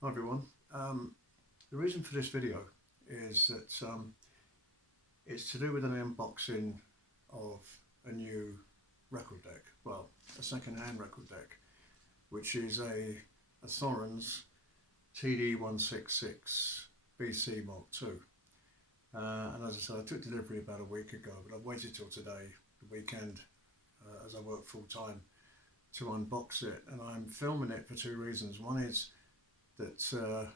Hi everyone. The reason for this video is that it's to do with an unboxing of a new record deck, well, a second-hand record deck, which is a Thoren's TD166 BC Mark II. And as I said, I took delivery about a week ago, but I've waited till today, the weekend, as I work full-time, to unbox it. And I'm filming it for two reasons. One is that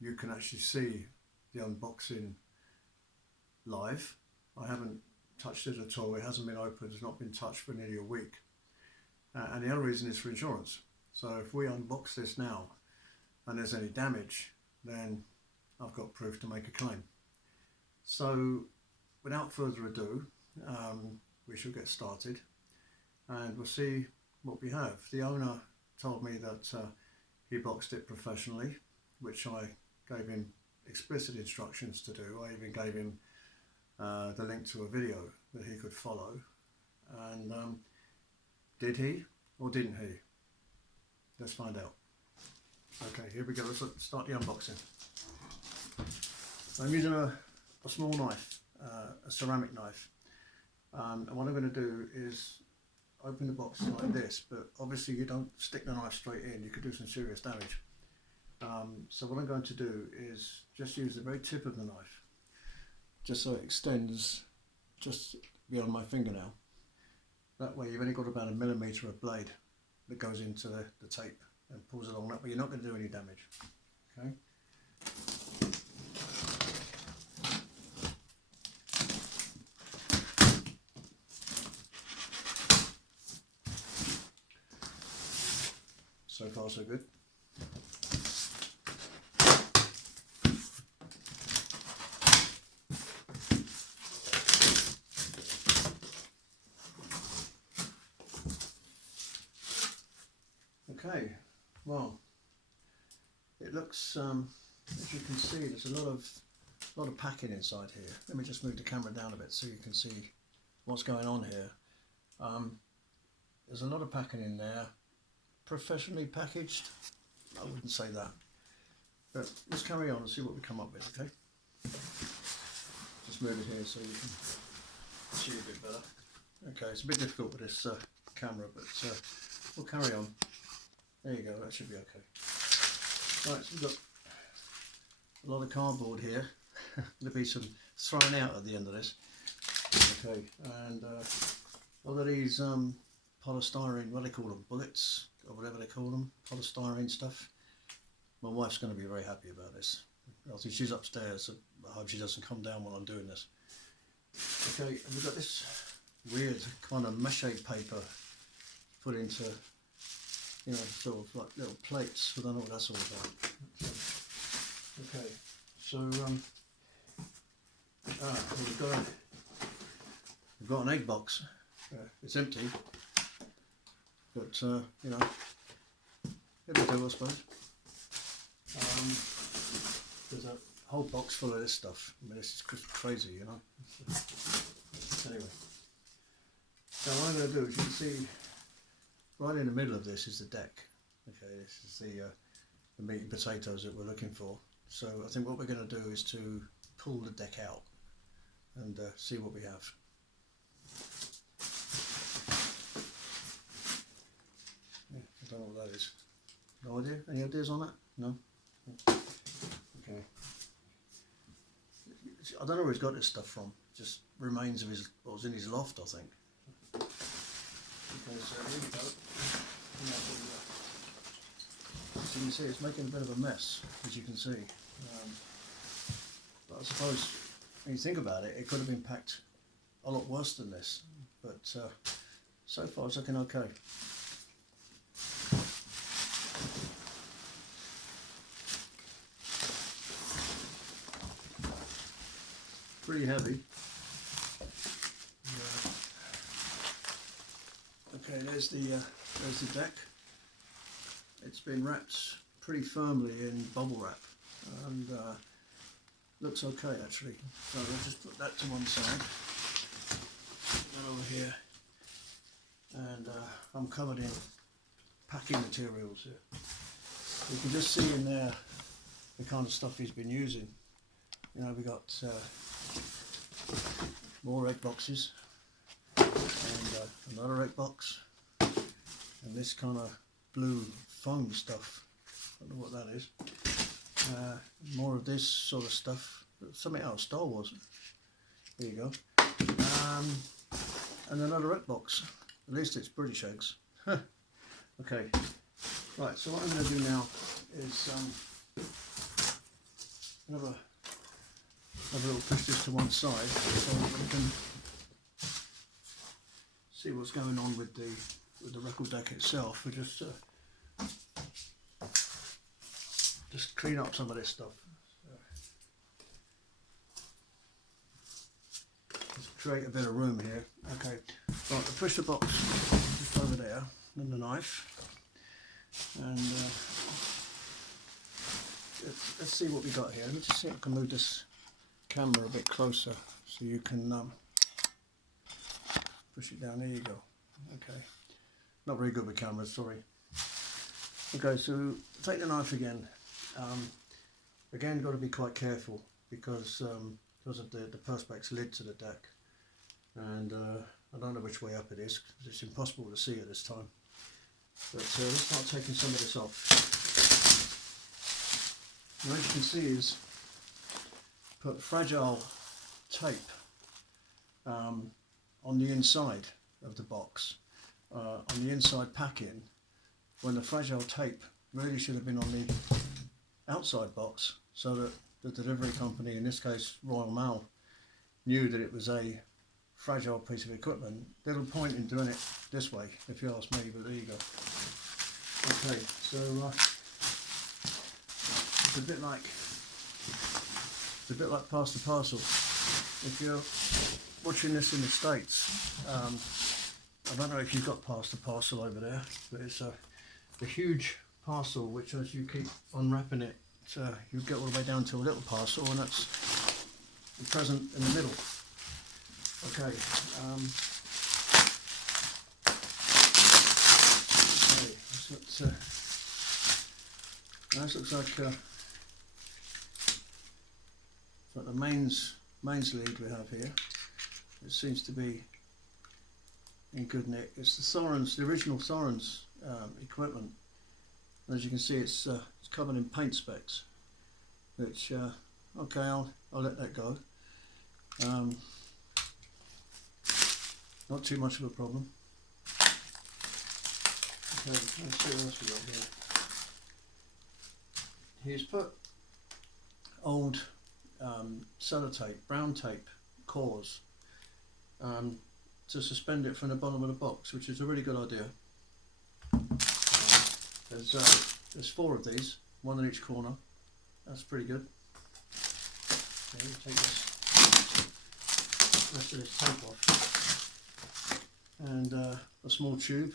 you can actually see the unboxing live. I haven't touched it at all. It hasn't been opened. It's not been touched for nearly a week. And the other reason is for insurance. So if we unbox this now and there's any damage, then I've got proof to make a claim. So without further ado, we shall get started and we'll see what we have. The owner told me that he boxed it professionally, which I gave him explicit instructions to do. I even gave him the link to a video that he could follow. And did he or didn't he? Let's find out. Okay, here we go. Let's start the unboxing. I'm using a small knife, a ceramic knife. And what I'm going to do is open the box like this, but obviously you don't stick the knife straight in, you could do some serious damage. So what I'm going to do is just use the very tip of the knife, just so it extends just beyond my fingernail. That way you've only got about 1 millimetre of blade that goes into the tape and pulls along. That way you're not going to do any damage. Okay. So far so good. Okay, well, it looks, as you can see, there's a lot of packing inside here. Let me just move the camera down a bit so you can see what's going on here. There's a lot of packing in there. Professionally packaged, I wouldn't say that, but let's carry on and see what we come up with. Okay, just move it here so you can see a bit better. Okay, it's a bit difficult with this camera, but we'll carry on. There you go, that should be okay. Right, so we've got a lot of cardboard here. There'll be some thrown out at the end of this. Okay, and all of these polystyrene, what do they call them, bullets, or whatever they call them, polystyrene stuff. My wife's going to be very happy about this. I think she's upstairs, so I hope she doesn't come down while I'm doing this. Okay, and we've got this weird kind of mache paper put into, you know, sort of like little plates. I don't know what that's all about. Okay, so we've got an egg box. It's empty. But, you know, it'll do, I suppose. There's a whole box full of this stuff. I mean, this is crazy, you know. Anyway, so what I'm going to do is, you can see, right in the middle of this is the deck. Okay, this is the meat and potatoes that we're looking for. So I think what we're going to do is to pull the deck out and see what we have. I don't know what that is. No idea? Any ideas on that? No? Okay. I don't know where he's got this stuff from. Just remains of his, what was in his loft, I think. Okay, so here we go. So you can see it's making a bit of a mess, as you can see. But I suppose, when you think about it, it could have been packed a lot worse than this. But so far it's looking okay. Pretty heavy. Okay, there's the deck. It's been wrapped pretty firmly in bubble wrap, and looks okay actually. So I'll just put that to one side. Put that over here, and I'm covered in packing materials here. You can just see in there the kind of stuff he's been using. You know, we got more egg boxes, and another egg box, and this kind of blue foam stuff. I don't know what that is. More of this sort of stuff. Something out of Star Wars. There you go. And another egg box. At least it's British eggs. Okay. Right. So what I'm going to do now is have a little push this to one side so we can see what's going on with the record deck itself. We just clean up some of this stuff. Just create a bit of room here. Okay. Right. I push the box just over there, and the knife, and let's see what we got here. Let me just see if I can move this camera a bit closer so you can push it down. There you go. Okay. Not very good with cameras, sorry. Okay, so take the knife again. Again, got to be quite careful because of the perspex lid to the deck, and I don't know which way up it is because it's impossible to see at this time. But let's start taking some of this off. And what you can see is put fragile tape on the inside of the box, on the inside packing, when the fragile tape really should have been on the outside box, so that the delivery company, in this case Royal Mail, knew that it was a fragile piece of equipment. Little point in doing it this way, if you ask me, but there you go. Okay, so it's a bit like pass the parcel. If you're watching this in the States, I don't know if you've got pass the parcel over there, but it's a huge parcel which, as you keep unwrapping it, you get all the way down to a little parcel, and that's the present in the middle. Okay. Okay. This looks like the mains lead we have here. It seems to be in good nick. It's the original Thoren's equipment. As you can see, it's covered in paint specks, which okay, I'll let that go. Not too much of a problem. Okay, let's see what else we got here. He's put old sellotape, brown tape cores to suspend it from the bottom of the box, which is a really good idea. There's 4 of these, 1 in each corner. That's pretty good. Okay, take this rest of this tape off, and a small tube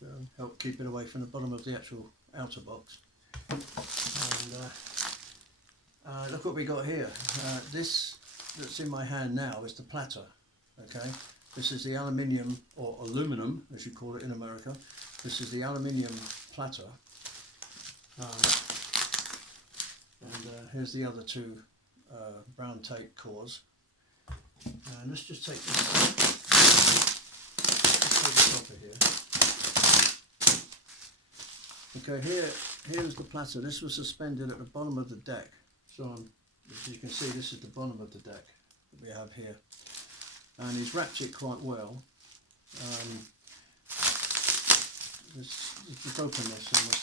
to help keep it away from the bottom of the actual outer box. And look what we got here. This that's in my hand now is the platter. Okay, this is the aluminium, or aluminum as you call it in America. This is the aluminium platter, and here's the other 2 brown tape cores. And let's just take this off of here. Okay, here's the platter. This was suspended at the bottom of the deck. So as you can see, this is the bottom of the deck that we have here, and he's wrapped it quite well. Let's open this and we'll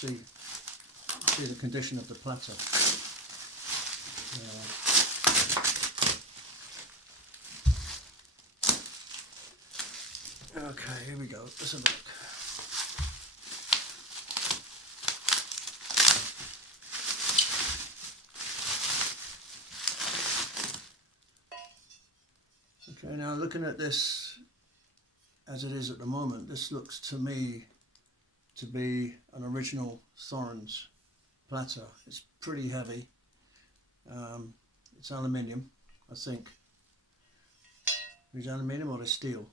see the condition of the platter. Okay, here we go. Let's have a look. Okay, now looking at this as it is at the moment, this looks to me to be an original Thoren's platter. It's pretty heavy. It's aluminium, I think. Is it aluminium or is it steel?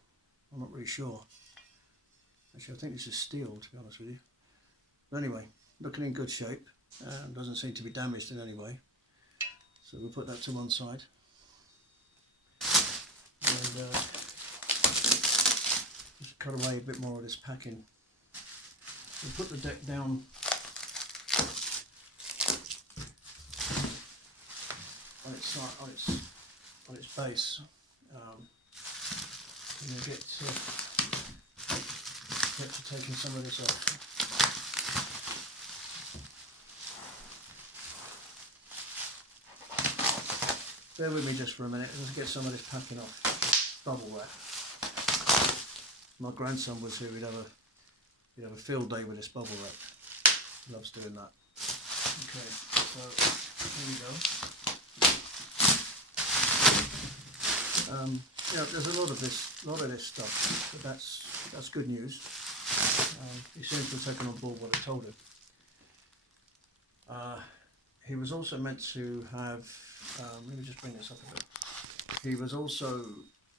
I'm not really sure. Actually, I think this is steel, to be honest with you. But anyway, looking in good shape. Doesn't seem to be damaged in any way. So we'll put that to one side. And just cut away a bit more of this packing. We'll put the deck down on its side, on its base. And we'll get to taking some of this off. Bear with me just for a minute. Let's get some of this packing off. Bubble wrap. My grandson was here. We'd have a field day with this bubble wrap. He loves doing that. Okay, so here we go. Yeah, there's a lot of this stuff, but that's good news. He seems to have taken on board what I told him. He was also meant to have. Let me just bring this up a bit. He was also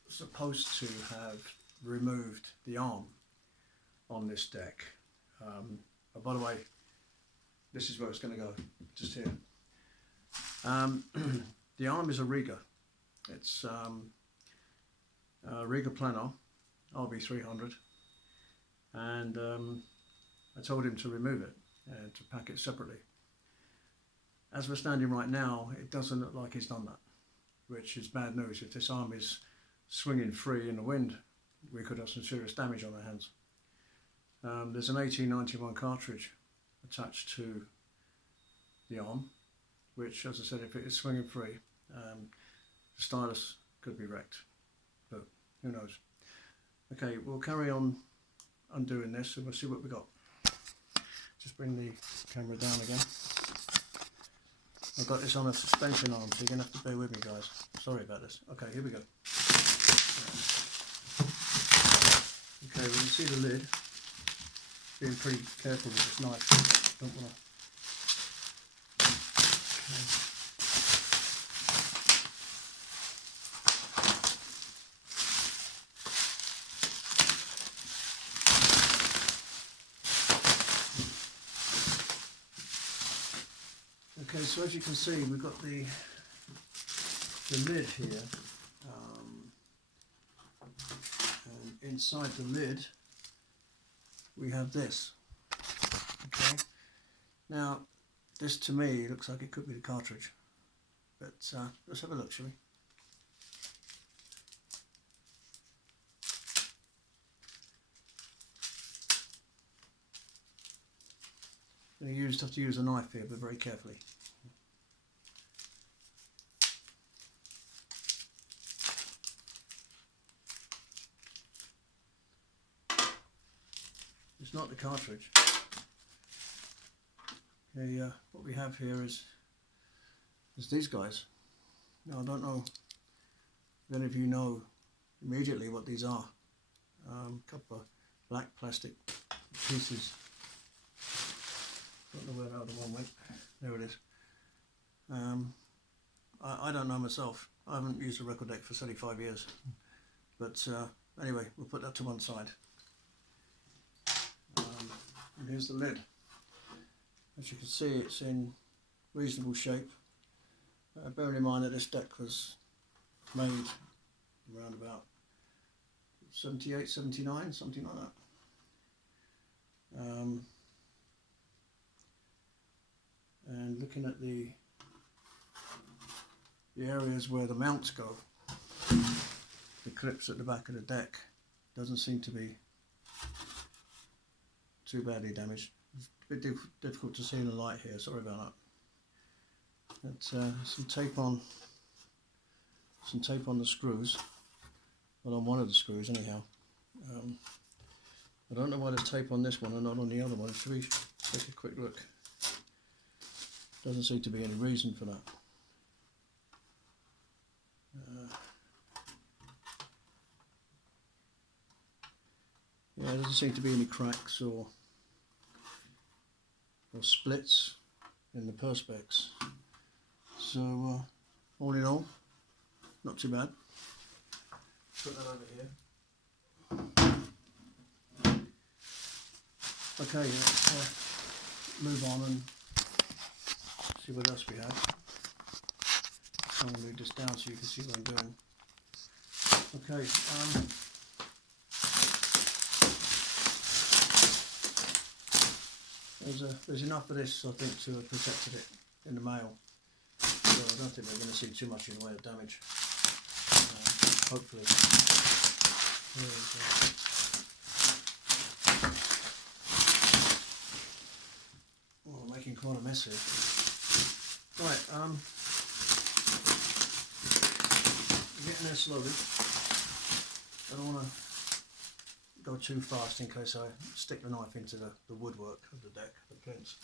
supposed to have removed the arm on this deck. Oh, by the way, this is where it's going to go, just here. The arm is a Riga. It's Riga Planar RB300, and I told him to remove it and to pack it separately. As we're standing right now, it doesn't look like he's done that, which is bad news. If this arm is swinging free in the wind, we could have some serious damage on our hands. There's an 1891 cartridge attached to the arm, which, as I said, if it is swinging free, the stylus could be wrecked, but who knows. Okay, we'll carry on undoing this and we'll see what we got. Just bring the camera down again. I've got this on a suspension arm, so you're going to have to bear with me, guys. Sorry about this. Okay, here we go. Okay, we can see the lid. Being pretty careful with this knife. Don't want to. Okay, so as you can see, we've got the lid here, and inside the lid we have this. Okay, now this to me looks like it could be the cartridge, but let's have a look, shall we? You have to use a knife here, but very carefully. It's not the cartridge. Okay, what we have here is these guys. Now I don't know if any of you know immediately what these are. A couple of black plastic pieces. Don't know where the other one went. There it is. I don't know myself. I haven't used a record deck for 35 years. But anyway, we'll put that to one side. And here's the lid. As you can see, it's in reasonable shape. Bearing in mind that this deck was made around about 78, 79, something like that. And looking at the areas where the mounts go, the clips at the back of the deck, doesn't seem to be too badly damaged. It's a bit difficult to see in the light here, sorry about that. But, some tape on the screws, well, on one of the screws anyhow. I don't know why there's tape on this one and not on the other one. Should we take a quick look? Doesn't seem to be any reason for that. Yeah, there doesn't seem to be any cracks or splits in the perspex. So all in all, not too bad. Put that over here. Okay, let's move on and see what else we have. I'm going to move this down so you can see what I'm doing. Okay, there's enough of this, I think, to have protected it in the mail. So I don't think we're going to see too much in the way of damage. Hopefully. Oh, making quite a mess here. Right, getting there slowly. I don't want to go too fast in case I stick the knife into the woodwork of the deck, the plinths.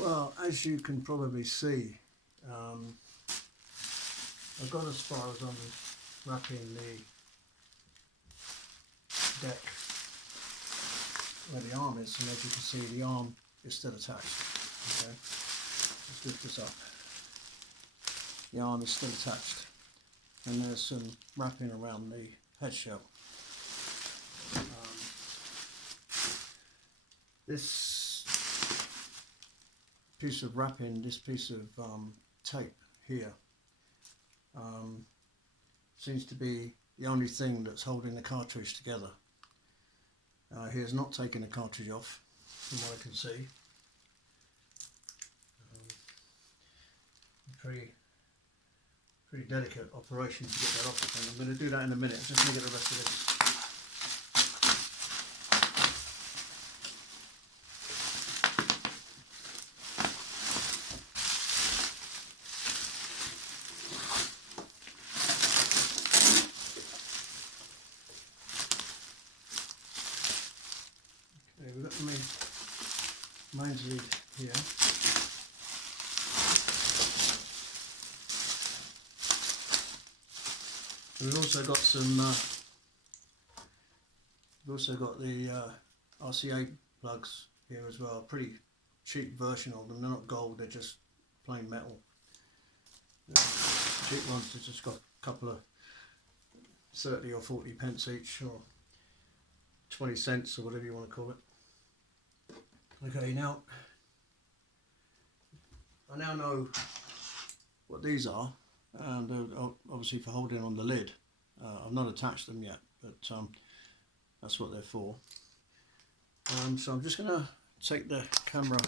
Well, as you can probably see, I've got as far as I'm wrapping the deck where the arm is, and as you can see, the arm is still attached. Okay, let's lift this up. The arm is still attached, and there's some wrapping around the head shell. This piece of wrapping, this piece of tape here, seems to be the only thing that's holding the cartridge together. He has not taken the cartridge off, from what I can see. Pretty delicate operation to get that off, I think. I'm going to do that in a minute. I'm just going to get the rest of this. We've got the mains lead here. We've also got some. We've also got the RCA plugs here as well. Pretty cheap version of them. They're not gold. They're just plain metal. Cheap ones. They've just got a couple of 30 or 40 pence each, or 20 cents, or whatever you want to call it. Okay, now I now know what these are, and obviously for holding on the lid. I've not attached them yet, but that's what they're for. So I'm just going to take the camera